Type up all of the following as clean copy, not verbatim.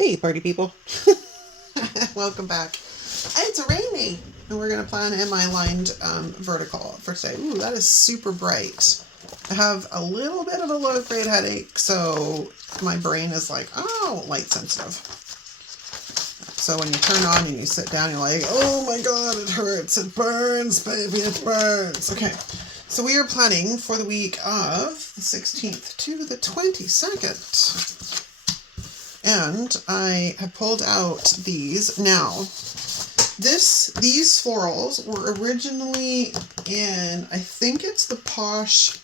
Hey, party people. Welcome back. It's rainy, and we're going to plan in my lined vertical for today. Ooh, that is super bright. I have a little bit of a low grade headache, so my brain is like, oh, light sensitive. So when you turn on and you sit down, you're like, oh my god, it hurts, it burns, baby, it burns. Okay, so we are planning for the week of the 16th to the 22nd. And I have pulled out these. Now, these florals were originally in, I think it's the Posh,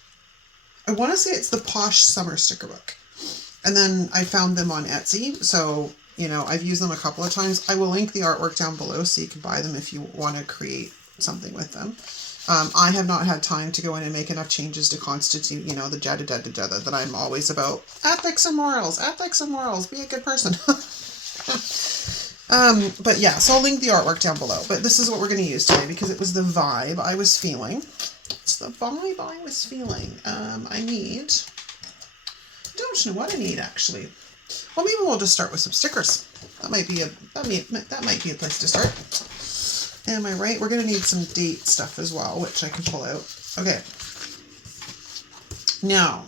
I want to say it's the Posh Summer Sticker Book. And then I found them on Etsy, so, you know, I've used them a couple of times. I will link the artwork down below so you can buy them if you want to create something with them. I have not had time to go in and make enough changes to constitute, you know, the jada that I'm always about. Ethics and morals, be a good person. But yeah, so I'll link the artwork down below. But this is what we're going to use today because it was the vibe I was feeling. It's the vibe I was feeling. I don't know what I need actually. Well, maybe we'll just start with some stickers. That might be a place to start. Am I right? We're going to need some date stuff as well, which I can pull out. Okay. Now,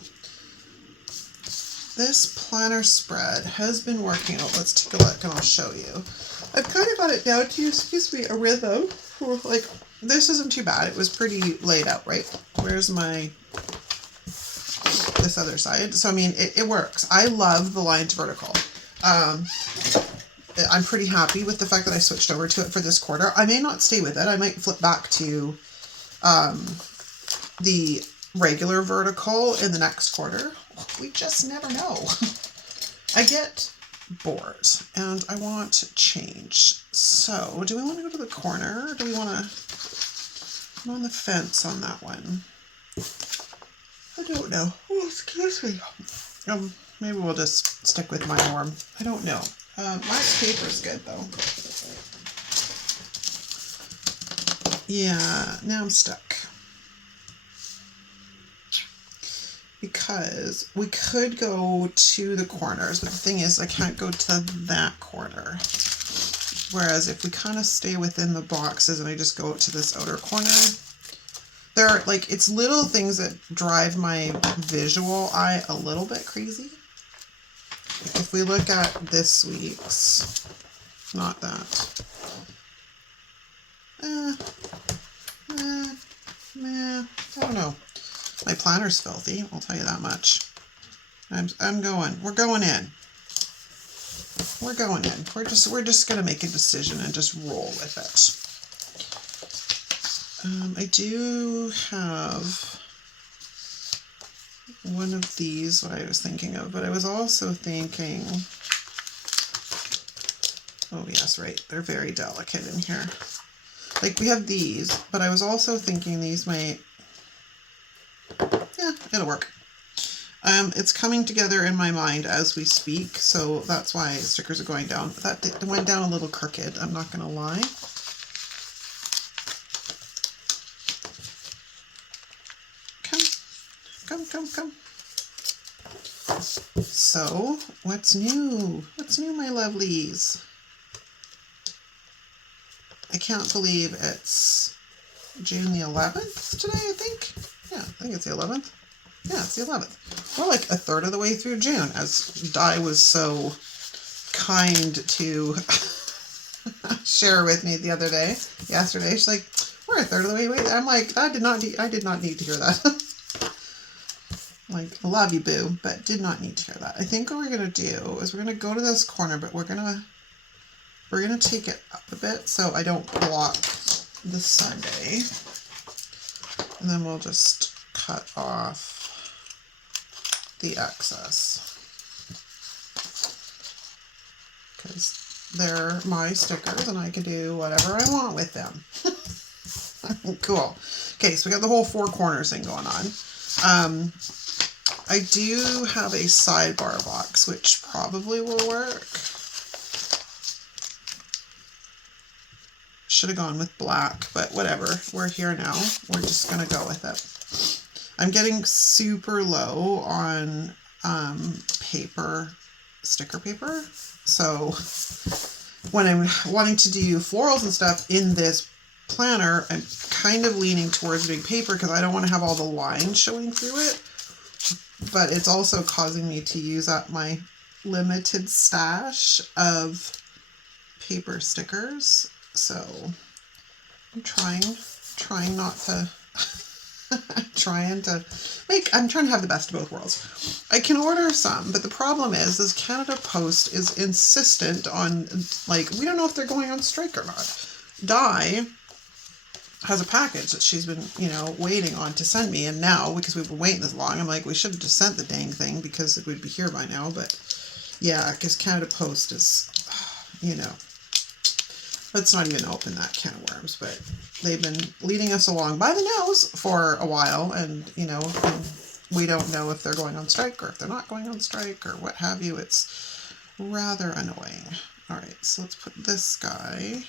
this planner spread has been working out. Let's take a look and I'll show you. I've kind of got it down to, excuse me, a rhythm. Like, this isn't too bad. It was pretty laid out, right? Where's my, this other side? So, I mean, it works. I love the lined vertical. I'm pretty happy with the fact that I switched over to it for this quarter. I may not stay with it. I might flip back to the regular vertical in the next quarter. We just never know. I get bored and I want to change. So do we want to go to the corner or do we want to... I'm on the fence on that one. I don't know. Oh, excuse me. Maybe we'll just stick with my norm. I don't know. Wax paper is good though. Yeah, now I'm stuck. Because we could go to the corners, but the thing is I can't go to that corner. Whereas if we kind of stay within the boxes and I just go to this outer corner, there are like, it's little things that drive my visual eye a little bit crazy. If we look at this week's, not that. I don't know. My planner's filthy, I'll tell you that much. We're going in. We're going in. We're just gonna make a decision and just roll with it. I do have one of these, what I was thinking of, but I was also thinking, oh yes, right, they're very delicate in here. Like we have these, but I was also thinking these might, yeah, it'll work. It's coming together in my mind as we speak, so that's why stickers are going down. That went down a little crooked, I'm not gonna lie. Come. So, what's new? What's new, my lovelies? I can't believe it's June the 11th today, I think. Yeah, I think it's the 11th. Yeah, it's the 11th. We're like a third of the way through June, as Di was so kind to share with me yesterday. She's like, we're a third of the way. I'm like, I did not need to hear that. Like, I love you, boo, but did not need to hear that. I think what we're going to do is we're going to go to this corner, but we're going to take it up a bit so I don't block the Sunday. And then we'll just cut off the excess. Because they're my stickers and I can do whatever I want with them. Cool. Okay, so we got the whole four corners thing going on. I do have a sidebar box, which probably will work. Should have gone with black, but whatever. We're here now. We're just going to go with it. I'm getting super low on paper sticker paper. So when I'm wanting to do florals and stuff in this planner, I'm kind of leaning towards doing paper because I don't want to have all the lines showing through it. But it's also causing me to use up my limited stash of paper stickers. So I'm trying not to I'm trying to have the best of both worlds. I can order some, but the problem is Canada Post is insistent on, like, we don't know if they're going on strike or not. Di has a package that she's been, you know, waiting on to send me, and now, because we've been waiting this long, I'm like, we should have just sent the dang thing because it would be here by now. But yeah, because Canada Post is, you know, let's not even open that can of worms, but they've been leading us along by the nose for a while, and, you know, and we don't know if they're going on strike or if they're not going on strike or what have you. It's rather annoying. All right, so let's put this guy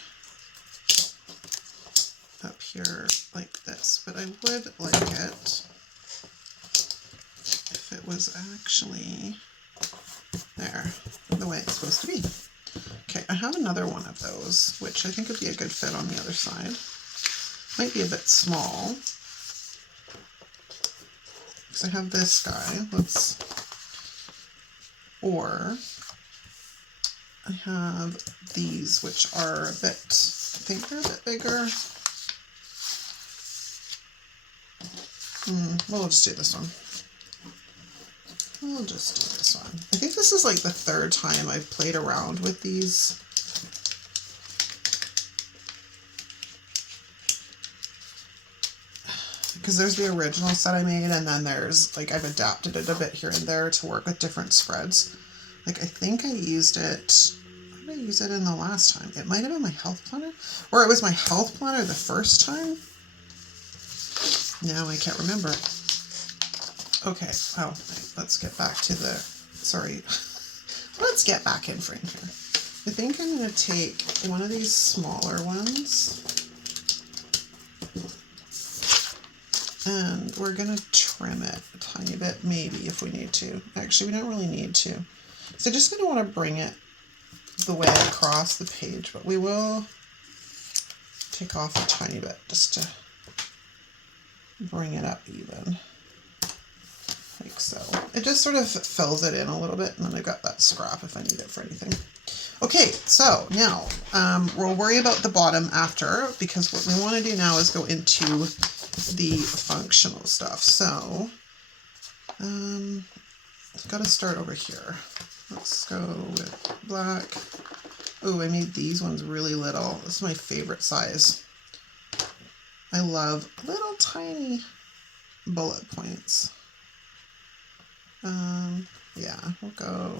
up here like this, but I would like it if it was actually there, the way it's supposed to be. Okay, I have another one of those, which I think would be a good fit on the other side. Might be a bit small, because I have this guy. Or I have these, which are a bit, I think they're a bit bigger. We'll just do this one. We'll just do this one. I think this is like the third time I've played around with these. Because there's the original set I made, and then there's, like, I've adapted it a bit here and there to work with different spreads. Like, I think I used it, how did I use it in the last time? It might have been my health planner, or it was my health planner the first time. Now I can't remember. Okay, oh, let's get back to the, sorry. Let's get back in frame here. I think I'm going to take one of these smaller ones, and we're going to trim it a tiny bit, maybe, if we need to. Actually, we don't really need to. So just going to want to bring it the way across the page, but we will take off a tiny bit just to bring it up even, like so. It just sort of fills it in a little bit, and then I've got that scrap if I need it for anything. Okay, so now we'll worry about the bottom after, because what we want to do now is go into the functional stuff. So I've got to start over here. Let's go with black. Oh, I made these ones really little. This is my favorite size. I love little tiny bullet points. Yeah, we'll go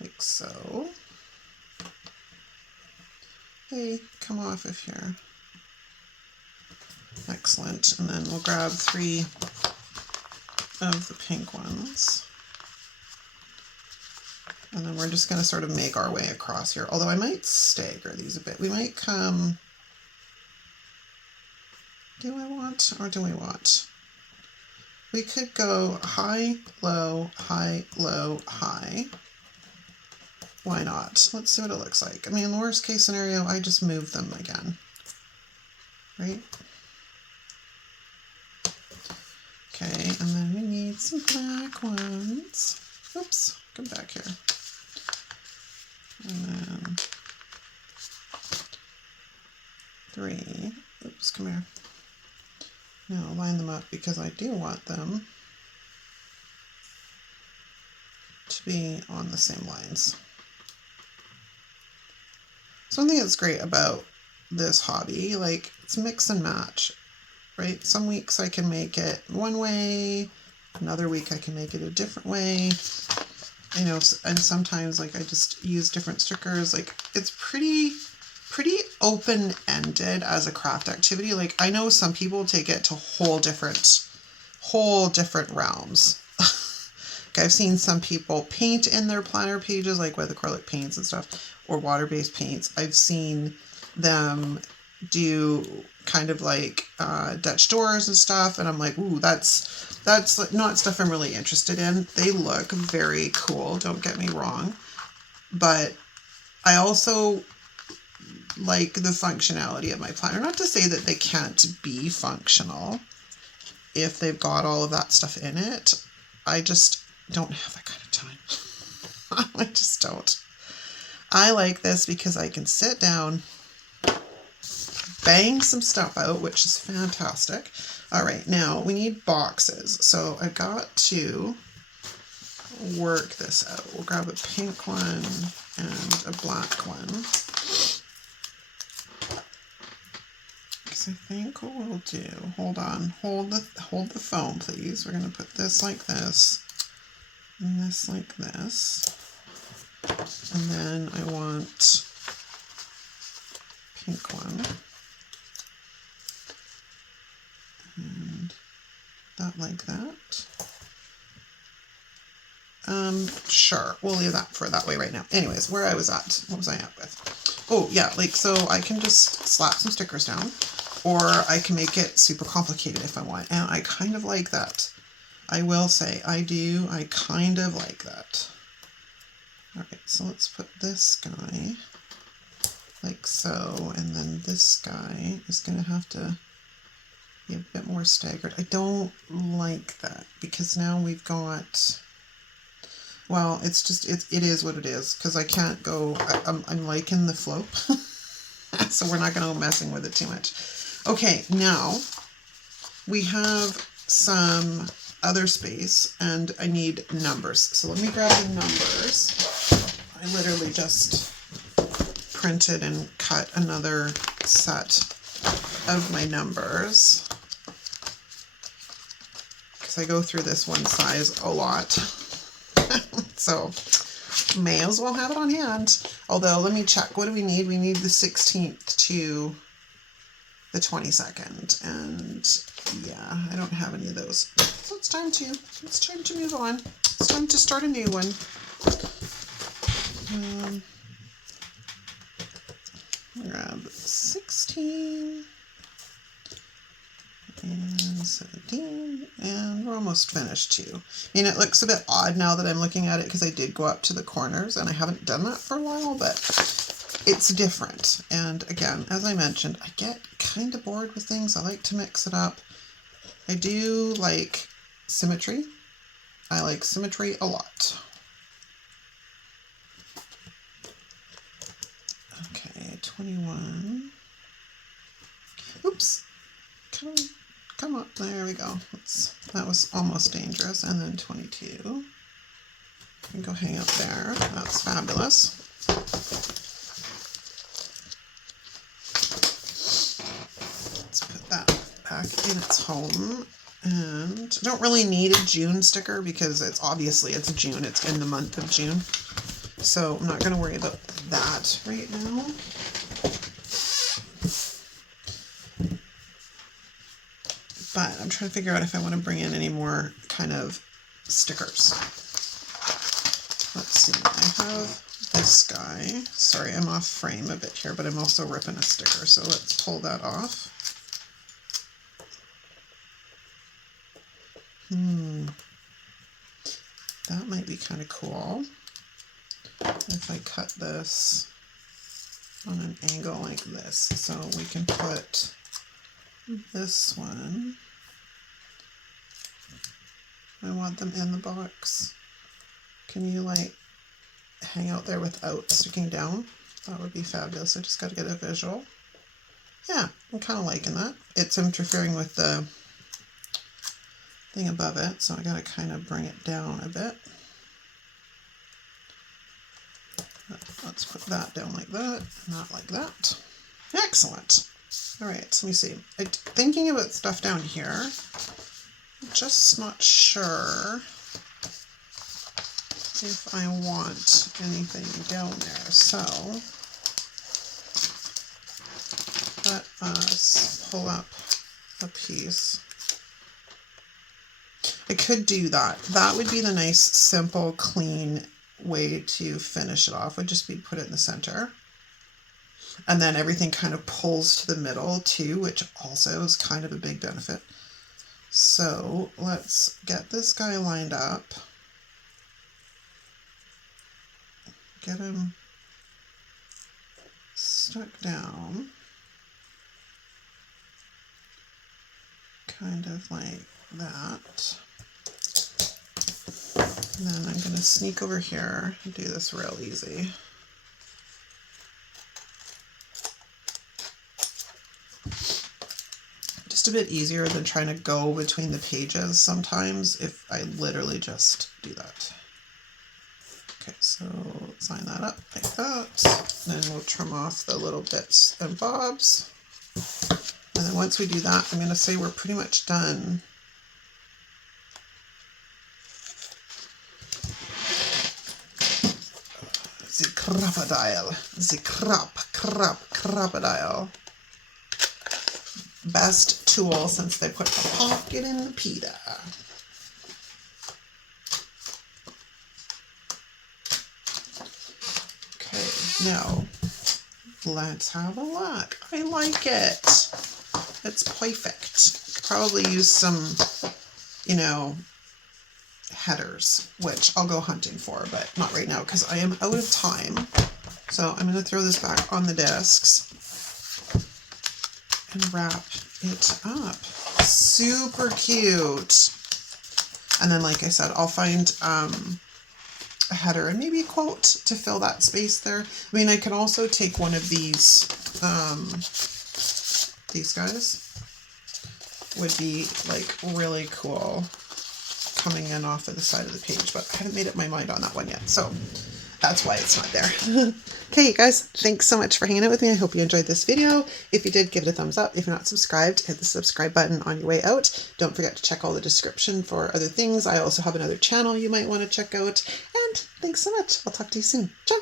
like so. Hey, come off of here. Excellent. And then we'll grab 3 of the pink ones. And then we're just going to sort of make our way across here. Although I might stagger these a bit. We might come... Do I want, or do we want? We could go high, low, high, low, high. Why not? Let's see what it looks like. I mean, in the worst case scenario, I just move them again. Right? Okay, and then we need some black ones. Oops, come back here. And then 3. Oops, come here. Now line them up because I do want them to be on the same lines. Something that's great about this hobby, like, it's mix and match, right? Some weeks I can make it one way, another week I can make it a different way, you know, and sometimes, like, I just use different stickers. Like, it's pretty open-ended as a craft activity. Like, I know some people take it to whole different realms. Like, I've seen some people paint in their planner pages, like with acrylic paints and stuff, or water-based paints. I've seen them do kind of like Dutch doors and stuff, and I'm like, ooh, that's not stuff I'm really interested in. They look very cool, don't get me wrong, but I also like the functionality of my planner. Not to say that they can't be functional if they've got all of that stuff in it. I just don't have that kind of time. I just don't. I like this because I can sit down, bang some stuff out, which is fantastic. All right, now we need boxes. So I got to work this out. We'll grab a pink one and a black one. Because I think what we'll do, hold on, hold the phone, please. We're going to put this like this, and this like this. And then I want pink one. And that like that. Sure, we'll leave that for that way right now. Anyways, where I was at, what was I at with? Oh yeah, like, so I can just slap some stickers down, or I can make it super complicated if I want, and I kind of like that. I will say, I kind of like that. All right, so let's put this guy like so, and then this guy is gonna have to be a bit more staggered. I don't like that because now we've got, well, it's just, it is what it is, because I can't go, I'm liking the flow. So we're not going to go messing with it too much. Okay, now we have some other space and I need numbers. So let me grab the numbers. I literally just printed and cut another set of my numbers, because I go through this one size a lot. So may as well have it on hand. Although, let me check. What do we need? We need the 16th to the 22nd. And yeah, I don't have any of those. So it's time to move on. It's time to start a new one. Grab 16 and 17, and we're almost finished too. I mean, it looks a bit odd now that I'm looking at it because I did go up to the corners and I haven't done that for a while, but it's different. And again, as I mentioned, I get kind of bored with things. I like to mix it up. I do like symmetry. I like symmetry a lot. Okay, 21. Oops. Come up. There we go. That was almost dangerous. And then 22. You can go hang out there. That's fabulous. Let's put that back in its home. And I don't really need a June sticker because it's June. It's in the month of June. So I'm not going to worry about that right now. But I'm trying to figure out if I want to bring in any more kind of stickers. Let's see, I have this guy. Sorry, I'm off frame a bit here, but I'm also ripping a sticker, so let's pull that off. That might be kind of cool if I cut this on an angle like this. So we can put this one. I want them in the box. Can you like hang out there without sticking down? That would be fabulous. I just got to get a visual. Yeah, I'm kind of liking that. It's interfering with the thing above it, so I got to kind of bring it down a bit. Let's put that down like that, not like that. Excellent. All right, so let me see. Thinking about stuff down here, I'm just not sure if I want anything down there. So let us pull up a piece. I could do that. That would be the nice, simple, clean way to finish it off. Would just be put it in the center. And then everything kind of pulls to the middle too, which also is kind of a big benefit. So let's get this guy lined up. Get him stuck down. Kind of like that. And then I'm going to sneak over here and do this real easy. Just a bit easier than trying to go between the pages sometimes if I literally just do that. Okay, so line that up like that. Then we'll trim off the little bits and bobs. And then once we do that, I'm going to say we're pretty much done. The crocodile. The crocodile. Best tool since they put a pocket in the pita. Okay, now let's have a look. I like it. It's perfect. Could probably use some, you know, headers, which I'll go hunting for, but not right now because I am out of time. So I'm going to throw this back on the discs and wrap it up. Super cute. And then, like I said, I'll find a header and maybe a quote to fill that space there. I mean, I can also take one of these guys. Would be like really cool coming in off of the side of the page, but I haven't made up my mind on that one yet, so that's why it's not there. Okay, you guys, thanks so much for hanging out with me. I hope you enjoyed this video. If you did, give it a thumbs up. If you're not subscribed, hit the subscribe button on your way out. Don't forget to check all the description for other things. I also have another channel you might want to check out. And thanks so much. I'll talk to you soon. Ciao.